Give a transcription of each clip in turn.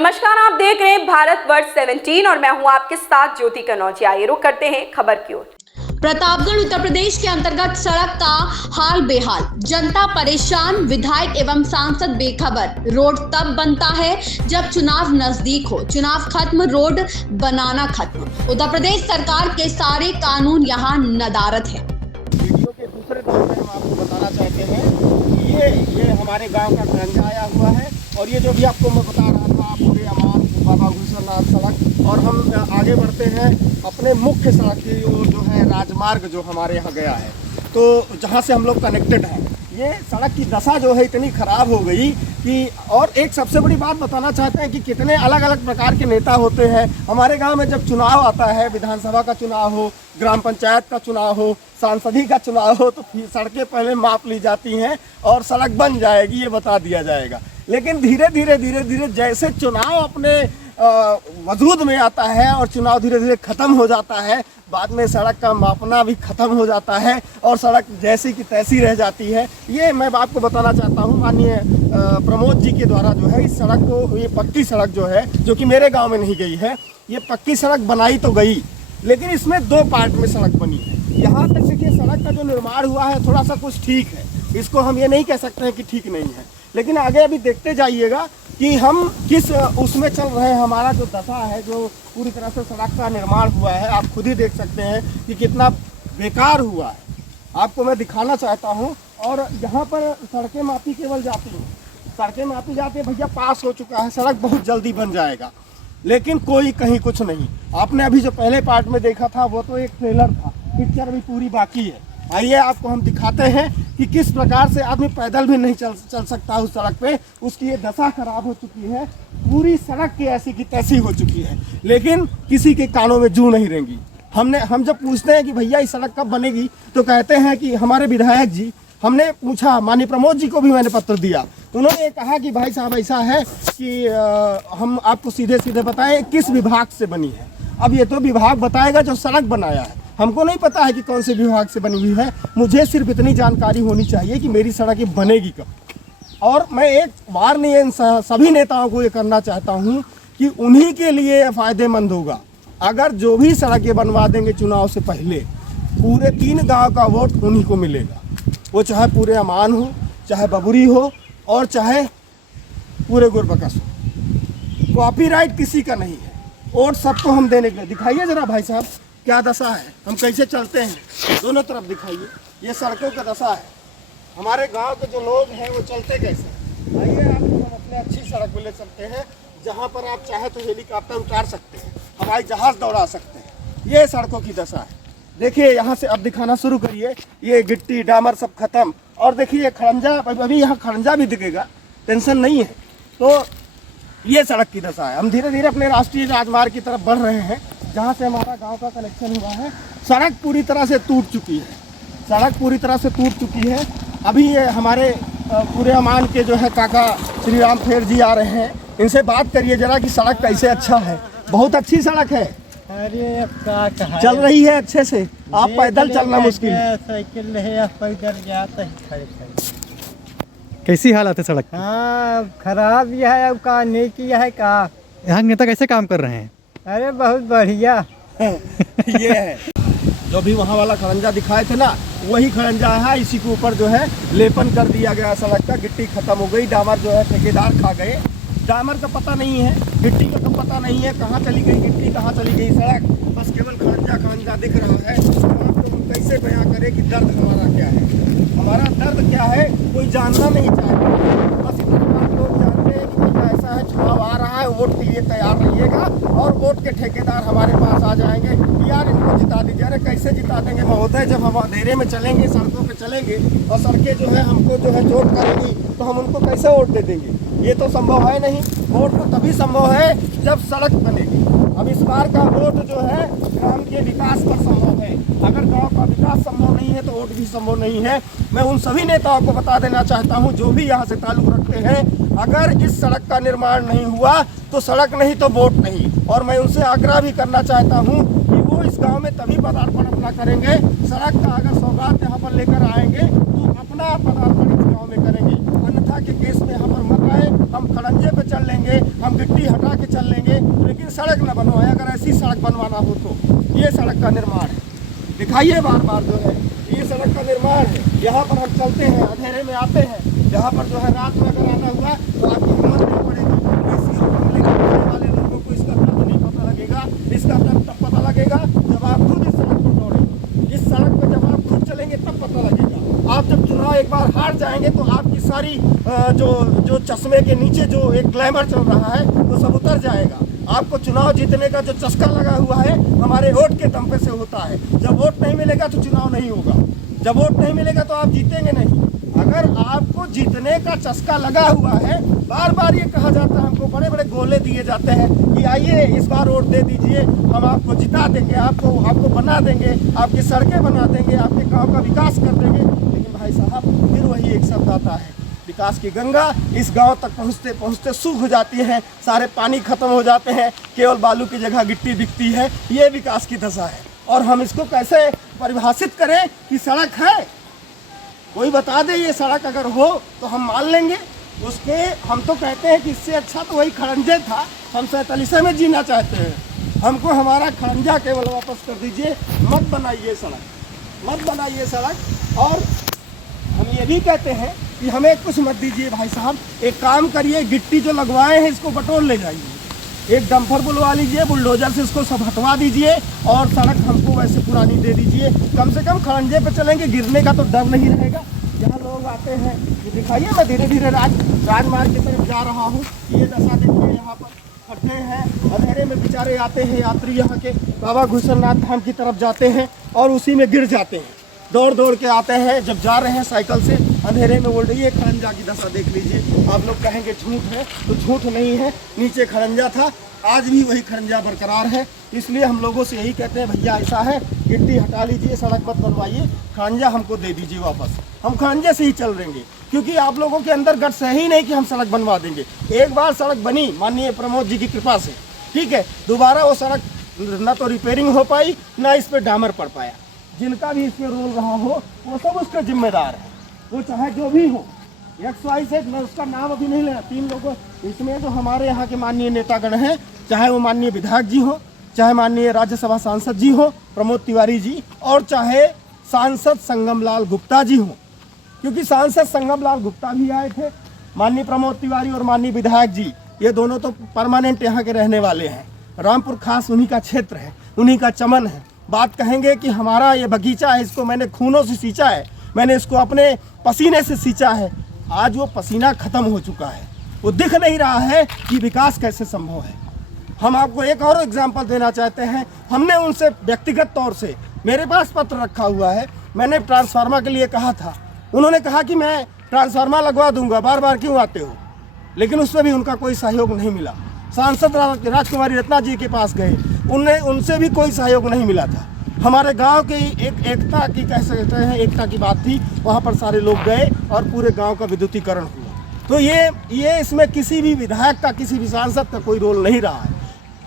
नमस्कार, आप देख रहे हैं भारत वर्ष 17 और मैं हूं आपके साथ ज्योति कनौजिया। आइए रुक करते हैं खबर की ओर। प्रतापगढ़ उत्तर प्रदेश के अंतर्गत सड़क का हाल बेहाल, जनता परेशान, विधायक एवं सांसद बेखबर। रोड तब बनता है जब चुनाव नजदीक हो, चुनाव खत्म रोड बनाना खत्म। उत्तर प्रदेश सरकार के सारे कानून यहाँ नदारद है। वीडियो के दूसरे दौर में हम आपको बताना चाहते हैं कि ये हमारे गांव का खरंजा आया हुआ है और ये जो भी आपको मैं बता रहा था पूरे अमान बाबा घुसरनाथ सड़क, और हम आगे बढ़ते हैं अपने मुख्य सड़क की ओर जो है राजमार्ग जो हमारे यहाँ गया है, तो जहाँ से हम लोग कनेक्टेड हैं। ये सड़क की दशा जो है इतनी ख़राब हो गई कि, और एक सबसे बड़ी बात बताना चाहते हैं कि कितने अलग अलग प्रकार के नेता होते हैं हमारे गांव में। जब चुनाव आता है, विधानसभा का चुनाव हो, ग्राम पंचायत का चुनाव हो, सांसदी का चुनाव हो, तो फिर सड़कें पहले माप ली जाती हैं और सड़क बन जाएगी ये बता दिया जाएगा। लेकिन धीरे धीरे जैसे चुनाव अपने वजूद में आता है और चुनाव धीरे धीरे ख़त्म हो जाता है, बाद में सड़क का मापना भी ख़त्म हो जाता है और सड़क जैसी की तैसी रह जाती है। ये मैं आपको बताना चाहता हूँ माननीय प्रमोद जी के द्वारा जो है इस सड़क को, ये पक्की सड़क जो है, जो कि मेरे गांव में नहीं गई है, ये पक्की सड़क बनाई तो गई लेकिन इसमें दो पार्ट में सड़क बनी है। यहाँ तक देखिए सड़क का जो निर्माण हुआ है थोड़ा सा कुछ ठीक है, इसको हम ये नहीं कह सकते हैं कि ठीक नहीं है, लेकिन आगे अभी देखते जाइएगा कि हम किस उसमें चल रहे हैं। हमारा जो दशा है, जो पूरी तरह से सड़क का निर्माण हुआ है, आप खुद ही देख सकते हैं कि कितना बेकार हुआ है। आपको मैं दिखाना चाहता हूं। और यहाँ पर सड़कें मापी केवल जाती हैं, सड़कें मापी जाती है, भैया पास हो चुका है, सड़क बहुत जल्दी बन जाएगा, लेकिन कोई कहीं कुछ नहीं। आपने अभी जो पहले पार्ट में देखा था वो तो एक ट्रेलर था, पिक्चर अभी पूरी बाकी है। आइए आपको हम दिखाते हैं कि किस प्रकार से आदमी पैदल भी नहीं चल सकता उस सड़क पे। उसकी ये दशा खराब हो चुकी है, पूरी सड़क की ऐसी की तैसी हो चुकी है, लेकिन किसी के कानों में जू नहीं रहेंगी। हम जब पूछते हैं कि भैया इस सड़क कब बनेगी, तो कहते हैं कि हमारे विधायक जी, हमने पूछा, माननीय प्रमोद जी को भी मैंने पत्र दिया, उन्होंने कहा कि भाई साहब ऐसा है कि हम आपको सीधे सीधे बताएं किस विभाग से बनी है। अब ये तो विभाग बताएगा जो सड़क बनाया है, हमको नहीं पता है कि कौन से विभाग से बनी हुई है। मुझे सिर्फ इतनी जानकारी होनी चाहिए कि मेरी सड़क ये बनेगी कब। और मैं एक बार नहीं इन सभी नेताओं को ये करना चाहता हूँ कि उन्हीं के लिए फ़ायदेमंद होगा अगर जो भी सड़कें बनवा देंगे चुनाव से पहले, पूरे 3 गाँव का वोट उन्हीं को मिलेगा। वो चाहे पूरे अमान हो, चाहे बबुरी हो, और चाहे पूरे गुरबकस हो। कॉपीराइट किसी का नहीं है, वोट सबको हम देने के लिए। दिखाइए जरा भाई साहब क्या दशा है, हम कैसे चलते हैं, दोनों तरफ दिखाइए। ये सड़कों का दशा है, हमारे गांव के जो लोग हैं वो चलते कैसे। आइए आपको हम अपने अच्छी सड़क पे ले चलते हैं, जहां पर आप चाहे तो हेलीकॉप्टर उतार सकते हैं, हवाई जहाज दौड़ा सकते हैं। ये सड़कों की दशा है। देखिए यहाँ से अब दिखाना शुरू करिए, ये गिट्टी डामर सब खत्म। और देखिए खड़ंजा, अभी यहाँ खड़ंजा भी दिखेगा, टेंशन नहीं है। तो ये सड़क की दशा है। हम धीरे धीरे अपने राष्ट्रीय राजमार्ग की तरफ बढ़ रहे हैं, जहाँ से हमारा गांव का कनेक्शन हुआ है। सड़क पूरी तरह से टूट चुकी है, सड़क पूरी तरह से टूट चुकी है। अभी ये हमारे पूरे अमान के जो है काका श्री राम फेर जी आ रहे हैं, इनसे बात करिए जरा कि सड़क कैसे अच्छा है। बहुत अच्छी सड़क है। अरे अब क्या कहा, चल रही है अच्छे से, आप पैदल चलना मुश्किल है। साइकिल है, पैदल जाता ही खड़े खड़े। कैसी हालत है सड़क की? हाँ खराब भी है, अब का नहीं किया है का। यहाँ नेता कैसे काम कर रहे हैं? अरे बहुत बढ़िया। ये है जो भी वहाँ वाला खड़ंजा दिखाए थे ना, वही खड़ंजा है। इसी के ऊपर जो है लेपन कर दिया गया सड़क का। गिट्टी खत्म हो गई, डामर जो है ठेकेदार खा गए। डामर का पता नहीं है, गिट्टी का तो पता नहीं है, कहाँ चली गई गिट्टी, कहाँ चली गई सड़क, बस केवल खड़ंजा दिख रहा है। तो आपको हम कैसे बयां करें कि दर्द हमारा क्या है। हमारा दर्द क्या है कोई जानना नहीं चाहता, बस इतना बात लोग जानते हैं कि भैया ऐसा है, चुनाव आ रहा है, वोट के लिए तैयार रहिएगा, और वोट के ठेकेदार हमारे पास आ जाएंगे, यार इनको जिता दीजिए। अरे कैसे जिता देंगे महोदय, जब हम अंधेरे में चलेंगे, सड़कों पे चलेंगे और सड़कें जो है हमको जो है चोट करेंगी, तो हम उनको कैसे वोट दे देंगे। ये तो संभव है नहीं। वोट तो तभी संभव है जब सड़क बनेगी। अब इस बार का वोट जो है ग्राम के विकास पर संभव है। अगर गांव का विकास संभव नहीं है तो वोट भी संभव नहीं है। मैं उन सभी नेताओं को बता देना चाहता हूं जो भी यहां से ताल्लुक रखते हैं, अगर इस सड़क का निर्माण नहीं हुआ तो सड़क नहीं तो वोट नहीं। और मैं उनसे आग्रह भी करना चाहता हूं कि वो इस गांव में तभी पदार्पण अपना करेंगे, सड़क का अगर सौगात यहाँ पर लेकर आएंगे तो अपना पदार्पण इस गाँव में करेंगे, अन्यथा के केस में यहाँ पर मत बनवाए, हम खड़ंजे पे चल लेंगे, हम गिट्टी हटा के चल लेंगे, लेकिन सड़क न बनवाए। अगर ऐसी सड़क बनवाना हो तो ये सड़क का निर्माण है, दिखाइए बार बार जो है ये सड़क का निर्माण है। यहाँ पर हम चलते हैं, अंधेरे में आते हैं, यहाँ पर जो है रात में अगर आना हुआ तो आपकी हिम्मत नहीं पड़ेगी। इसी बंगले के रहने वाले लोगों को इसका दर्द नहीं पता लगेगा। इसका दर्द तब पता लगेगा जब आप खुद इस सड़क पर दौड़ेंगे। इस सड़क पर जब आप खुद चलेंगे तब पता लगेगा। आप जब चुनाव एक बार हार जाएंगे तो आपकी सारी जो चश्मे के नीचे जो एक ग्लैमर चल रहा है वो सब उतर जाएगा। आपको चुनाव जीतने का जो चस्का लगा हुआ है हमारे वोट के दम पे से होता है। जब वोट नहीं मिलेगा तो चुनाव नहीं होगा, जब वोट नहीं मिलेगा तो आप जीतेंगे नहीं। अगर आपको जीतने का चस्का लगा हुआ है, बार बार ये कहा जाता है, हमको बड़े बड़े गोले दिए जाते हैं कि आइए इस बार वोट दे दीजिए, हम आपको जिता देंगे, आपको बना देंगे, आपकी सड़कें बना देंगे, आपके गाँव का विकास कर देंगे। लेकिन भाई साहब फिर वही एक शब्द आता है, विकास की गंगा इस गांव तक पहुंचते पहुंचते सूख जाती है, सारे पानी खत्म हो जाते हैं, केवल बालू की जगह गिट्टी दिखती है। ये विकास की दशा है। और हम इसको कैसे परिभाषित करें कि सड़क है? कोई बता दे ये सड़क अगर हो तो हम मान लेंगे उसके। हम तो कहते हैं कि इससे अच्छा तो वही खड़ंजे था। हम 47 में जीना चाहते हैं, हमको हमारा खड़ंजा केवल वापस कर दीजिए। मत बनाइए सड़क, मत बनाइए सड़क। और हम ये भी कहते हैं कि हमें कुछ मत दीजिए भाई साहब, एक काम करिए, गिट्टी जो लगवाए हैं इसको बटोर ले जाइए, एक डंपर बुलवा लीजिए, बुलडोजर से इसको सब हटवा दीजिए और सड़क हमको वैसे पुरानी दे दीजिए। कम से कम खड़ंजे पे चलेंगे, गिरने का तो डर नहीं रहेगा। यहाँ लोग आते हैं, ये दिखाइए, मैं धीरे धीरे राजमार्ग की तरफ जा रहा हूँ। ये दशा देखिए, यहाँ पर खड्डे हैं, अंधेरे में बेचारे आते हैं यात्री यहाँ के बाबा घुसरनाथ धाम की तरफ जाते हैं और उसी में गिर जाते हैं। दौड़ दौड़ के आते हैं, जब जा रहे हैं साइकिल से अंधेरे में बोल रही है। खड़ंजा की दशा देख लीजिए। आप लोग कहेंगे झूठ है, तो झूठ नहीं है। नीचे खड़ंजा था, आज भी वही खड़ंजा बरकरार है। इसलिए हम लोगों से यही कहते हैं, भैया ऐसा है, गिट्टी हटा लीजिए, सड़क मत बनवाइए, खड़ंजा हमको दे दीजिए वापस। हम खड़ंजे से ही चल रहेंगे, क्योंकि आप लोगों के अंदर गट्स है ही नहीं कि हम सड़क बनवा देंगे। एक बार सड़क बनी माननीय प्रमोद जी की कृपा से, ठीक है, दोबारा वो सड़क न तो रिपेयरिंग हो पाई, ना इस पर डामर पड़ पाया। जिनका भी इसमें रोल रहा हो वो सब उसका जिम्मेदार है, वो चाहे जो भी हो। XYZ, मैं उसका नाम अभी नहीं लेना। 3 लोगों इसमें जो हमारे यहाँ के माननीय नेतागण हैं, चाहे वो माननीय विधायक जी हो, चाहे माननीय राज्यसभा सांसद जी हो प्रमोद तिवारी जी, और चाहे सांसद संगम लाल गुप्ता जी हो, क्योंकि सांसद संगम लाल गुप्ता भी आए थे। माननीय प्रमोद तिवारी और माननीय विधायक जी, ये दोनों तो परमानेंट यहाँ के रहने वाले हैं। रामपुर खास उन्हीं का क्षेत्र है, उन्हीं का चमन है। बात कहेंगे कि हमारा ये बगीचा है, इसको मैंने खूनों से सींचा है, मैंने इसको अपने पसीने से सींचा है। आज वो पसीना खत्म हो चुका है, वो दिख नहीं रहा है कि विकास कैसे संभव है। हम आपको एक और एग्जाम्पल देना चाहते हैं। हमने उनसे व्यक्तिगत तौर से, मेरे पास पत्र रखा हुआ है, मैंने ट्रांसफार्मर के लिए कहा था, उन्होंने कहा कि मैं ट्रांसफार्मर लगवा दूंगा, बार बार क्यों आते हो, लेकिन उसमें भी उनका कोई सहयोग नहीं मिला। सांसद राजकुमारी रत्ना जी के पास गए, उनसे भी कोई सहयोग नहीं मिला था। हमारे गांव की एक एकता की कह सकते हैं, एकता की बात थी, वहां पर सारे लोग गए और पूरे गांव का विद्युतीकरण हुआ। तो ये इसमें किसी भी विधायक का, किसी भी सांसद का कोई रोल नहीं रहा है।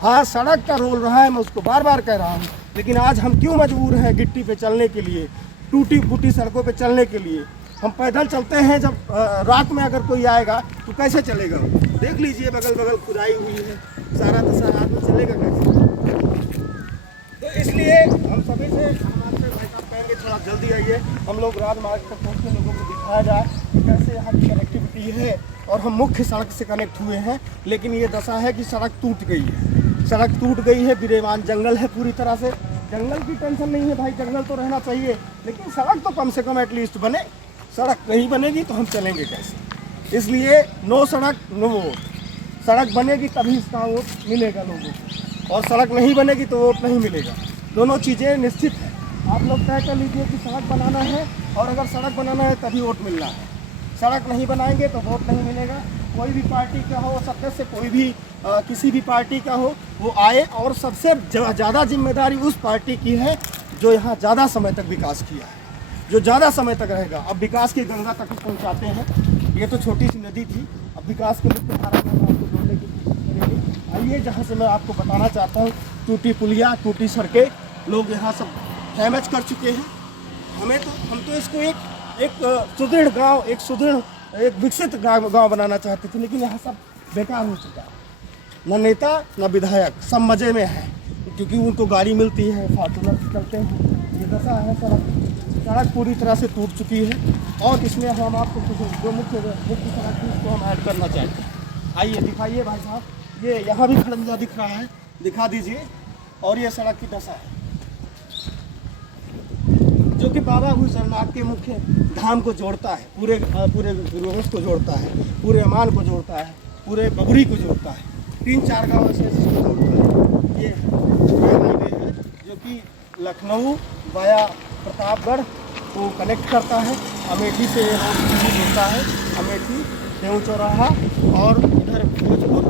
हाँ, सड़क का रोल रहा है, मैं उसको बार बार कह रहा हूँ। लेकिन आज हम क्यों मजबूर हैं गिट्टी पे चलने के लिए, टूटी फूटी सड़कों पे चलने के लिए? हम पैदल चलते हैं, जब रात में अगर कोई आएगा तो कैसे चलेगा? देख लीजिए, बगल बगल खुदाई हुई है, सारा दशा आदमी चलेगा कैसे? तो इसलिए हम सभी से, हमारे से भाई साहब कहेंगे थोड़ा जल्दी आइए, हम लोग राजमार्ग तक पहुँचने, लोगों को दिखाया जाए कि कैसे यहाँ की कनेक्टिविटी है। और हम मुख्य सड़क से कनेक्ट हुए हैं, लेकिन ये दशा है कि सड़क टूट गई है, सड़क टूट गई है। विरेवान जंगल है पूरी तरह से। जंगल की टेंशन नहीं है भाई, जंगल तो रहना चाहिए, लेकिन सड़क तो कम से कम एटलीस्ट बने। सड़क नहीं बनेगी तो हम चलेंगे कैसे? इसलिए नो सड़क नो वोट। सड़क बनेगी तभी इसका वोट मिलेगा लोगों को, और सड़क नहीं बनेगी तो वोट नहीं मिलेगा। दोनों चीज़ें निश्चित है। आप लोग तय कर लीजिए कि सड़क बनाना है, और अगर सड़क बनाना है तभी वोट मिलना है। सड़क नहीं बनाएंगे तो वोट नहीं मिलेगा। कोई भी पार्टी का हो, सत्ता से कोई भी किसी भी पार्टी का हो, वो आए, और सबसे ज़्यादा जिम्मेदारी उस पार्टी की है जो यहाँ ज़्यादा समय तक विकास किया है, जो ज़्यादा समय तक रहेगा। अब विकास की गंगा तक पहुँचाते हैं। ये तो छोटी सी नदी थी, अब विकास के मुख्य धारा में आपको जोड़ने की कोशिश करेंगे। आइए, जहाँ से मैं आपको बताना चाहता हूँ, टूटी पुलिया, टूटी सड़कें, लोग यहाँ सब डैमेज कर चुके हैं। हम तो इसको एक सुदृढ़ गांव, एक सुदृढ़ एक विकसित गांव बनाना चाहते थे, लेकिन यहाँ सब बेकार हो चुका है। न नेता न विधायक, सब मज़े में है, क्योंकि उनको गाड़ी मिलती है, फार्चूनर चलते हैं। ये दशा है, सड़क पूरी तरह से टूट चुकी है। और इसमें हम आपको जो मुख्य सड़क थी उसको हम ऐड करना चाहते हैं। आइए दिखाइए भाई साहब, ये यहाँ भी खड़ंजा दिख रहा है, दिखा दीजिए। और ये सड़क की दशा है जो कि बाबा भूषणनाथ के मुख्य धाम को जोड़ता है, पूरे गुरुवंश को जोड़ता है, पूरे अमान को जोड़ता है, पूरे बबरी को जोड़ता है, 3-4 गाँव ऐसे जिसको जोड़ता है। ये हाईवे है जो कि लखनऊ वाया प्रतापगढ़ को कनेक्ट करता है। अमेठी से जोड़ता है, अमेठी देव चौराहा, और इधर भोजपुर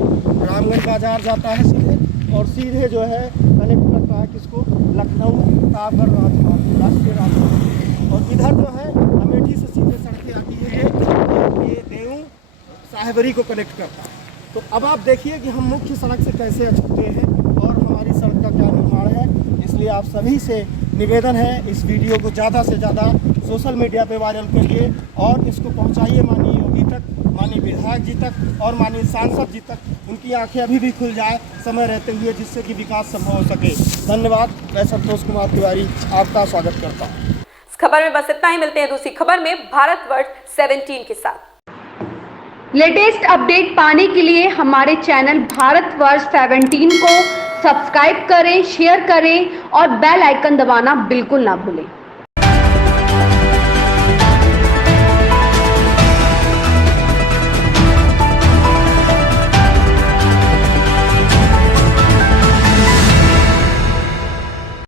रामगंज बाजार जाता है सीधे, और सीधे जो है कनेक्ट करता है किसको, लखनऊ प्रतापगढ़ राजमार्ग, राष्ट्रीय राजमार्ग। और इधर जो है अमेठी से सीधे सड़कें आती है, ये देव साहेबरी को कनेक्ट करता है। तो अब आप देखिए कि हम मुख्य सड़क से कैसे अछूते हैं और हमारी सड़क का क्या निर्माण है। इसलिए आप सभी से निवेदन है, इस वीडियो को ज़्यादा से ज़्यादा सोशल मीडिया पे वायरल करिए और इसको पहुंचाइए माननीय योगी तक, माननीय विधायक जी तक और माननीय सांसद जी तक। उनकी आंखें अभी भी खुल जाए समय रहते हुए, जिससे कि विकास संभव हो सके। धन्यवाद। मैं संतोष कुमार तिवारी आपका स्वागत करता हूँ। इस खबर में बस इतना ही। मिलते हैं दूसरी खबर में भारतवर्ष 17 के साथ। लेटेस्ट अपडेट पाने के लिए हमारे चैनल भारतवर्ष 17 को सब्सक्राइब करें, शेयर करें और बेल आइकन दबाना बिल्कुल ना भूलें।